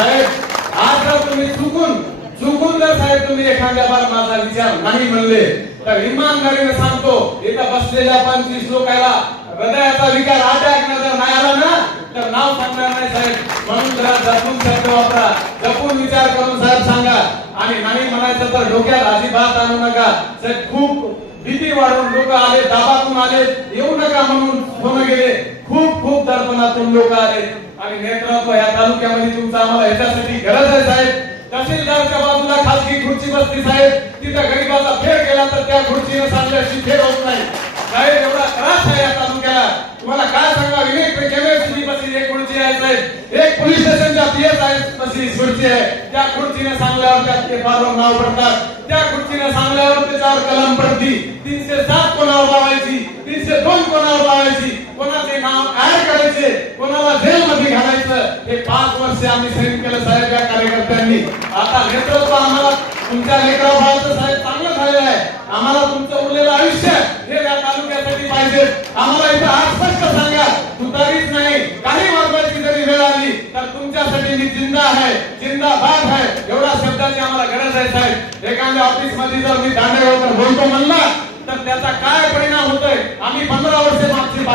साहेब आज जर तुम्ही चुकून चुकून जर साहेब तुम्ही एखाद्या बार माझा विचार नाही म्हणले तर इमानदारीने सांगतो इथं बसलेल्या पंचवीस लोकांना हृदयाचा विकार अटॅक नजर नाही आला ना तर नाव सांगणार नाही साहेब. म्हणून जरा जपून शब्द वापरा. जपून विचार करून साहेब सांगा. आणि नाही म्हणायचं तर डोक्यात अजिबात आणू नका. साहेब खूप भीती वाढून लोक आले दाबातून आले. येऊ नका म्हणून होणं गेले. खूप खूप कोकणातून लोक आले आणि नेतृत्व या तालुक्यामध्ये तुमचं आम्हाला ह्याच्यासाठी गरज आहे साहेब. तहसीलदारच्या बाजूला खासगी खुर्ची बसती साहेब. तिथं गरीबाचा फेर केला तर त्या खुर्चीने सांगल्याशी फेर होत नाही. साहेब एवढा त्रास आहे या तालुक्याला. तुम्हाला काय सांगा विवेक केमिस्ट्री बसली एक खुर्ची आहे साहेब. एक पोलीस स्टेशनच्या पीएस आहे बसली खुर्ची आहे. त्या खुर्चीने सांगल्यावर त्यात ते फारवर नाव पडतात. त्या खुर्चीने सांगल्यावर त्याच्यावर कलम पडती. तीनशे सात कोणावर लावायची? तीनशे दोन कोणावर लावायची? कोणाचे नाव काय करायचे? कोणाला जेल मध्ये घालायचं? हे पाच वर्ष आम्ही सहन केलं साहेब या कार्यकर्त्यांनी. आता नेतृत्व आम्हाला तुमच्या लेकरा बाळाचं साहेब चांगलं झालेलं आहे. आम्हाला तुमचं उरलेलं आयुष्य हे या तालुक्यासाठी पाहिजे. आम्हाला इथं आज स्पष्ट सांगा तुतारीच नाही काही वाजवायची जरी वेळ आली तर तुमच्यासाठी मी जिंदा आहे जिंदाबाद आहे एवढा शब्दाची आम्हाला गरज आहे साहेब. एखाद्या ऑफिसमध्ये जर मी दांडेगावकर बोलतो म्हणला तर त्याचा काय परिणाम होतोय? आम्ही पंधरा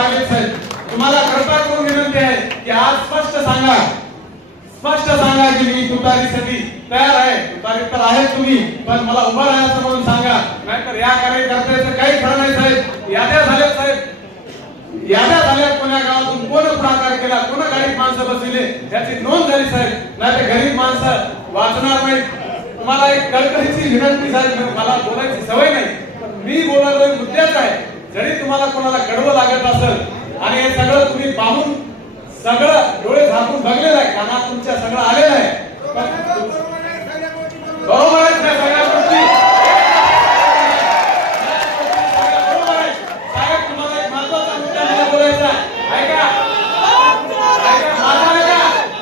वर्षे मागची तुम्हाला कृपा करून विनंती आहे की आज स्पष्ट सांगा. स्पष्ट सांगा की मी तुतारीसाठी तयार आहे. तुतारी तर आहे तुम्ही पण मला उभं राहायचं म्हणून सांगा. नाहीतर या कार्यकर्त्याचं काही खरं नाही साहेब. याद्या झाल्या साहेब. याद्या झाल्या कोण्या गावातून. कोण पुढाकार केला? कोण गरीब माणसं बसविले? याची नोंद झाली साहेब. नाही गरीब माणसं वाचणार नाही तुम्हाला एक कळकळीची विनंती साहेब. मला बोलायची सवय नाही. मी बोलायला मुद्द्याच आहे. जरी तुम्हाला कोणाला कडवं लागत असेल आणि हे सगळं तुम्ही पाहून सगळं डोळे झाकून बघलेलं आहे कानात तुमच्या सगळं आलेलं आहे. बरोबर आहे त्या सगळ्या गोष्टी. बोलायचा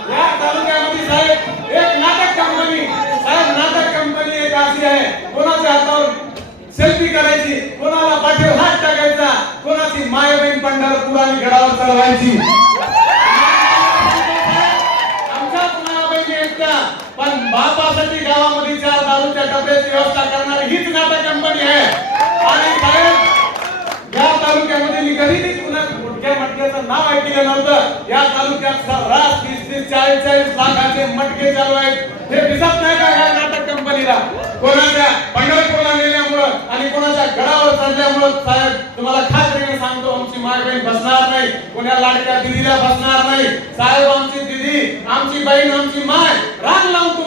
या तालुक्यामध्ये साहेब, एक नाटक कंपनी साहेब नाटक कंपनी एक आहे. कोणाच्या हातावर सेल्फी करायची कोणाला पाठव हात टाकायचा कोणाची माय बहीण पंढरपूर आणि गडावर चढवायची. आमच्या कुणाला बहिणी पण बापासाठी गावामध्ये चार दारूच्या डब्याची व्यवस्था करणारी हीच नाटक कंपनी आहे. आणि साहेब या तालुक्यामध्ये मी कधीही पुन्हा गुटक्या मटक्याचं नाव ऐकलं नव्हतं. या तालुक्यात सर्रास तीस तीस चाळीस चाळीस लाखाचे मटके चालू आहेत. हे दिसत नाही का या नाटक सांगतो बसणार नाही. कोण्या लाडक्या दिदीला बसणार नाही. साहेब आमची दिदी आमची बहीण आमची माय राग लावतो.